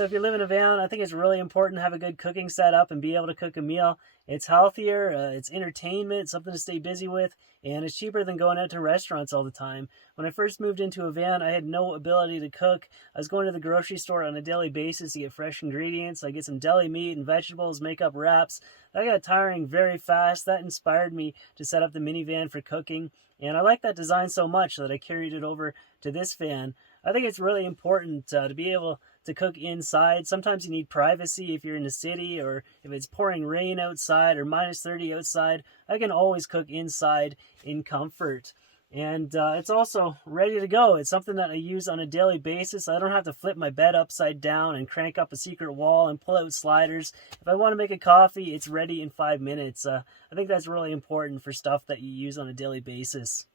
So if you live in a van, I think it's really important to have a good cooking setup and be able to cook a meal. It's healthier, it's entertainment, something to stay busy with, and it's cheaper than going out to restaurants all the time. When I first moved into a van, I had no ability to cook. I was going to the grocery store on a daily basis to get fresh ingredients. I get some deli meat and vegetables, make up wraps. That got tiring very fast. That inspired me to set up the minivan for cooking, and I like that design so much that I carried it over to this van. I think it's really important to be able to cook inside. Sometimes you need privacy if you're in the city, or if it's pouring rain outside or minus 30 outside. I can always cook inside in comfort. And it's also ready to go. It's something that I use on a daily basis. I don't have to flip my bed upside down and crank up a secret wall and pull out sliders. If I want to make a coffee, it's ready in 5 minutes. I think that's really important for stuff that you use on a daily basis.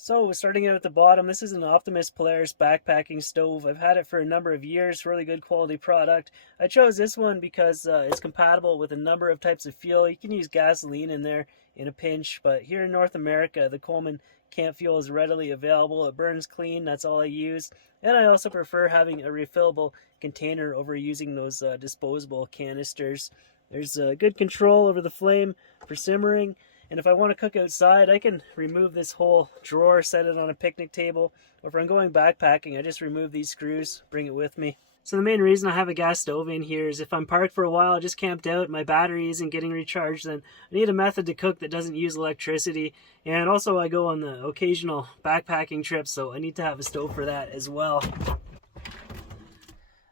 So, starting out at the bottom, this is an Optimus Polaris backpacking stove. I've had it for a number of years, really good quality product. I chose this one because it's compatible with a number of types of fuel. You can use gasoline in there in a pinch, but here in North America, the Coleman camp fuel is readily available. It burns clean, that's all I use. And I also prefer having a refillable container over using those disposable canisters. There's good control over the flame for simmering. And if I want to cook outside, I can remove this whole drawer, set it on a picnic table. Or if I'm going backpacking, I just remove these screws, bring it with me. So the main reason I have a gas stove in here is if I'm parked for a while, just camped out, my battery isn't getting recharged, then I need a method to cook that doesn't use electricity. And also I go on the occasional backpacking trip, so I need to have a stove for that as well.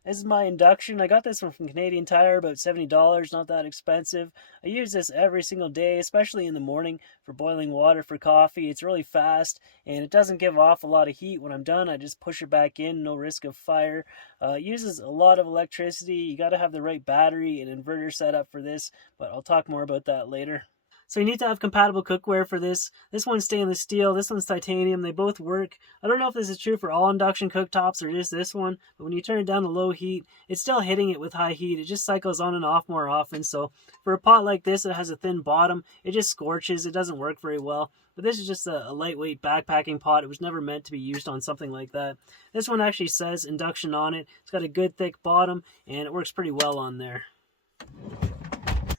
This is my Induction. I got this one from Canadian Tire, about $70, not that expensive. I use this every single day, especially in the morning for boiling water for coffee. It's really fast, and it doesn't give off a lot of heat. When I'm done, I just push it back in, no risk of fire. It uses a lot of electricity. You got to have the right battery and inverter set up for this, but I'll talk more about that later. So you need to have compatible cookware for this. This one's stainless steel, this one's titanium. They both work. I don't know if this is true for all induction cooktops or just this one, but when you turn it down to low heat, it's still hitting it with high heat. It just cycles on and off more often. So for a pot like this that has a thin bottom, it just scorches. It doesn't work very well. But this is just a lightweight backpacking pot. It was never meant to be used on something like that. This one actually says Induction on it. It's got a good thick bottom, and it works pretty well on there.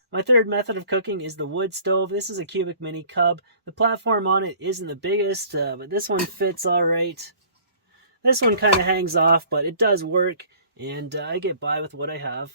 My third method of cooking is the wood stove. This is a cubic mini cub. The platform on it isn't the biggest, but this one fits all right. This one kind of hangs off, but it does work, and I get by with what I have.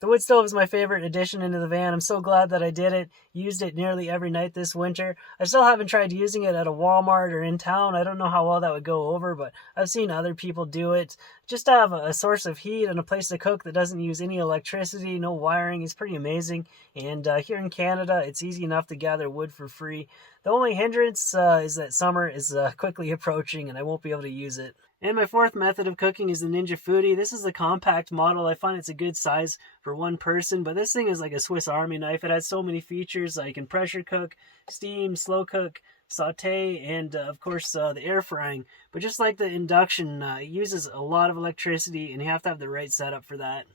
The wood stove is my favorite addition into the van. I'm so glad that I did it. Used it nearly every night this winter. I still haven't tried using it at a Walmart or in town. I don't know how well that would go over, but I've seen other people do it. Just to have a source of heat and a place to cook that doesn't use any electricity, no wiring, is pretty amazing. And here in Canada, it's easy enough to gather wood for free. The only hindrance is that summer is quickly approaching and I won't be able to use it. And my fourth method of cooking is the Ninja Foodie. This is the compact model. I find it's a good size for one person, but this thing is like a Swiss Army knife. It has so many features. You can pressure cook, steam, slow cook, saute, and of course the air frying. But just like the Induction, it uses a lot of electricity and you have to have the right setup for that.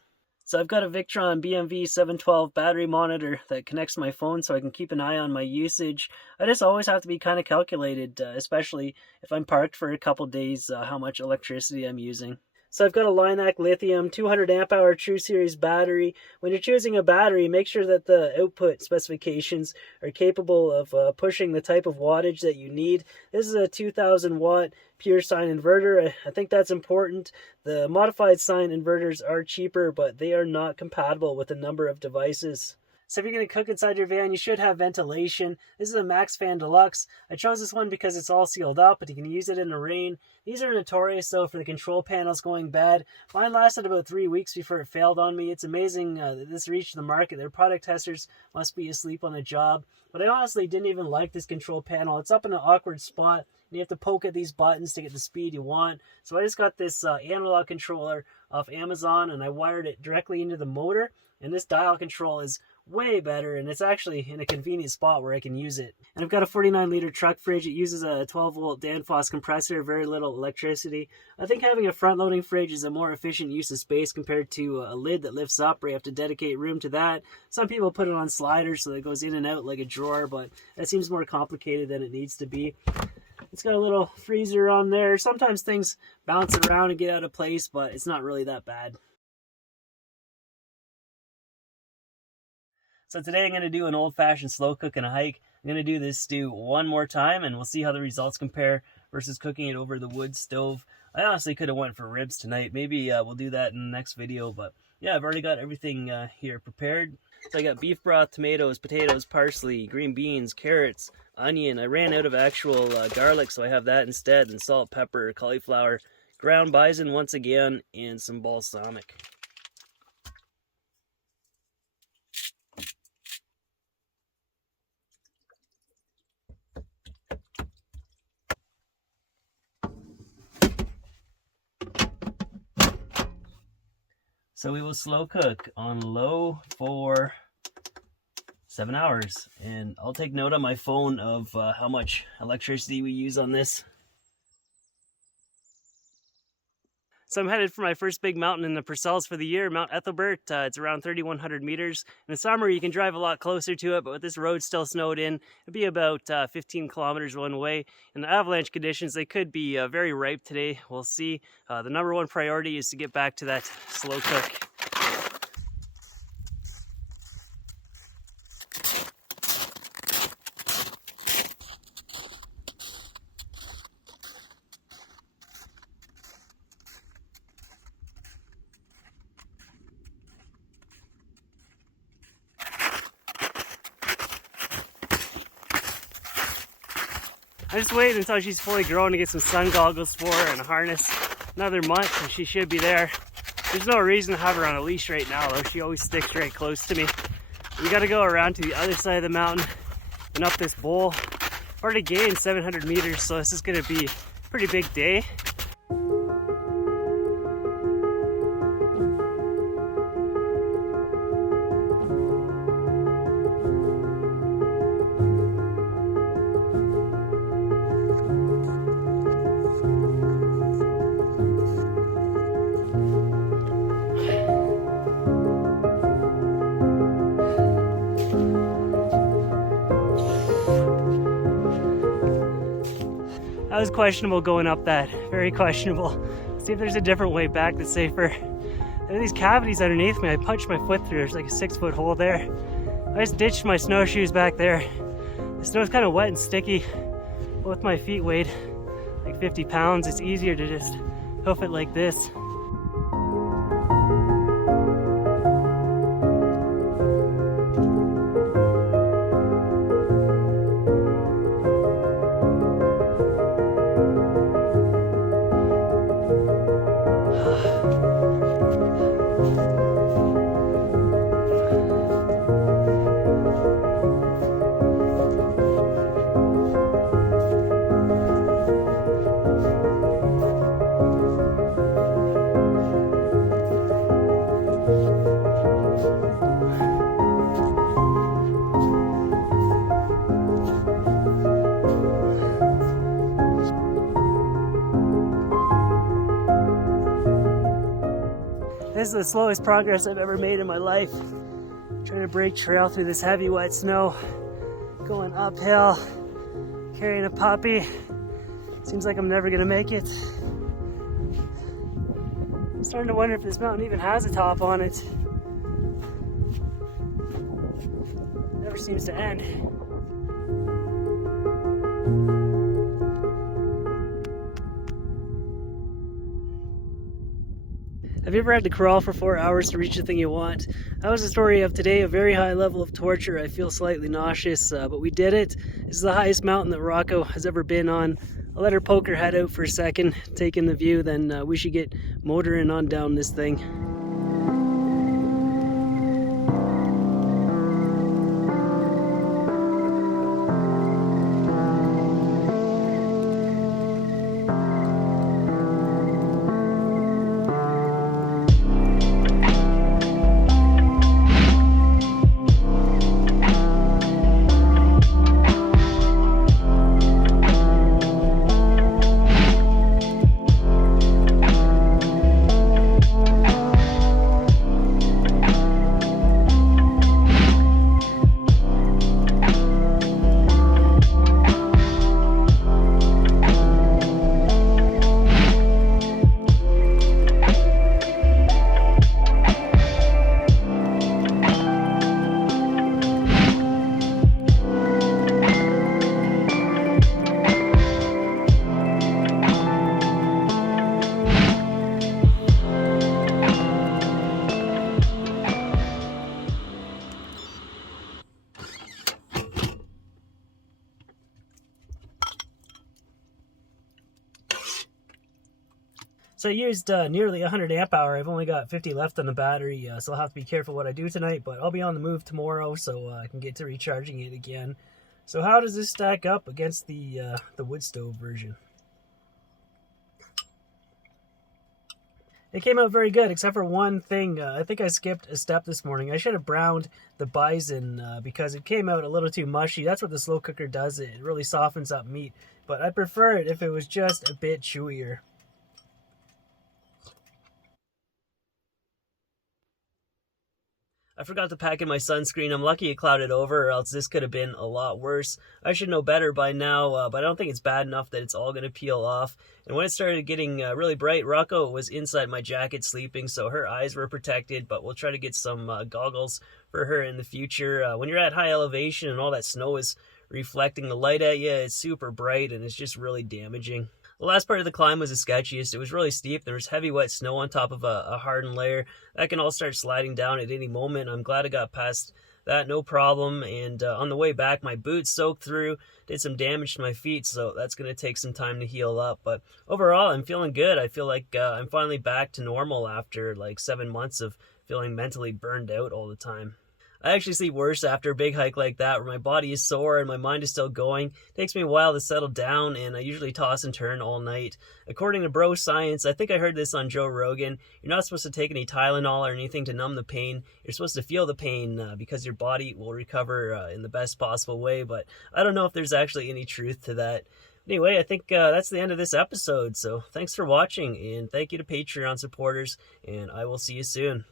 So I've got a Victron BMV 712 battery monitor that connects to my phone so I can keep an eye on my usage. I just always have to be kind of calculated, especially if I'm parked for a couple days, how much electricity I'm using. So I've got a Linac lithium 200 amp hour True Series battery. When you're choosing a battery, make sure that the output specifications are capable of pushing the type of wattage that you need. This is a 2000 watt pure sine inverter. I think that's important. The modified sine inverters are cheaper, but they are not compatible with a number of devices. So if you're going to cook inside your van, you should have ventilation. This is a Max Fan Deluxe. I chose this one because it's all sealed up, but you can use it in the rain. These are notorious, though, for the control panels going bad. Mine lasted about 3 weeks before it failed on me. It's amazing that this reached the market. Their product testers must be asleep on the job. But I honestly didn't even like this control panel. It's up in an awkward spot, and you have to poke at these buttons to get the speed you want. So I just got this analog controller off Amazon, and I wired it directly into the motor. And this dial control is way better, and it's actually in a convenient spot where I can use it. And I've got a 49-liter truck fridge. It uses a 12-volt Danfoss compressor, very little electricity. I think having a front-loading fridge is a more efficient use of space compared to a lid that lifts up where you have to dedicate room to that. Some people put it on sliders so that it goes in and out like a drawer, but that seems more complicated than it needs to be. It's got a little freezer on there. Sometimes things bounce around and get out of place, but it's not really that bad. So today I'm going to do an old-fashioned slow cook and a hike. I'm going to do this stew one more time, and we'll see how the results compare versus cooking it over the wood stove. I honestly could have went for ribs tonight. Maybe we'll do that in the next video, but yeah, I've already got everything here prepared. So I got beef broth, tomatoes, potatoes, parsley, green beans, carrots, onion. I ran out of actual garlic, so I have that instead, and salt, pepper, cauliflower, ground bison once again, and some balsamic. So we will slow cook on low for 7 hours. And I'll take note on my phone of how much electricity we use on this. So I'm headed for my first big mountain in the Purcells for the year, Mount Ethelbert. It's around 3,100 meters. In the summer, you can drive a lot closer to it, but with this road still snowed in, it'd be about 15 kilometers one way. And the avalanche conditions, they could be very ripe today. We'll see. The number one priority is to get back to that slow cook. I just waited until she's fully grown to get some sun goggles for her and a harness. Another month and she should be there. There's no reason to have her on a leash right now though. She always sticks right close to me. We gotta go around to the other side of the mountain and up this bowl. I've already gained 700 meters, so this is gonna be a pretty big day. That was questionable going up that, very questionable. See if there's a different way back that's safer. There are these cavities underneath me. I punched my foot through. There's like a 6-foot hole there. I just ditched my snowshoes back there. The snow's kind of wet and sticky. Both my feet weighed like 50 pounds. It's easier to just hoof it like this. This is the slowest progress I've ever made in my life. Trying to break trail through this heavy wet snow. Going uphill, carrying a puppy. Seems like I'm never gonna make it. I'm starting to wonder if this mountain even has a top on it. Never seems to end. Have you ever had to crawl for 4 hours to reach the thing you want? That was the story of today, a very high level of torture. I feel slightly nauseous, but we did it. This is the highest mountain that Rocco has ever been on. I'll let her poke her head out for a second, take in the view, then we should get motoring on down this thing. So I used nearly 100 amp hour. I've only got 50 left on the battery, so I'll have to be careful what I do tonight, but I'll be on the move tomorrow, so I can get to recharging it again. So how does this stack up against the wood stove version? It came out very good, except for one thing. I think I skipped a step this morning. I should have browned the bison because it came out a little too mushy. That's what the slow cooker does. It really softens up meat. But I prefer it if it was just a bit chewier. I forgot to pack in my sunscreen. I'm lucky it clouded over, or else this could have been a lot worse. I should know better by now, but I don't think it's bad enough that it's all going to peel off. And when it started getting really bright, Rocco was inside my jacket sleeping, so her eyes were protected, but we'll try to get some goggles for her in the future. When you're at high elevation and all that snow is reflecting the light at you, it's super bright and it's just really damaging. The last part of the climb was the sketchiest. It was really steep. There was heavy wet snow on top of a hardened layer. That can all start sliding down at any moment. I'm glad I got past that, no problem. And on the way back, my boots soaked through, did some damage to my feet, so that's going to take some time to heal up. But overall, I'm feeling good. I feel like I'm finally back to normal after like 7 months of feeling mentally burned out all the time. I actually sleep worse after a big hike like that, where my body is sore and my mind is still going. It takes me a while to settle down, and I usually toss and turn all night. According to bro science, I think I heard this on Joe Rogan, you're not supposed to take any Tylenol or anything to numb the pain. You're supposed to feel the pain because your body will recover in the best possible way, but I don't know if there's actually any truth to that. Anyway, I think that's the end of this episode, so thanks for watching, and thank you to Patreon supporters, and I will see you soon.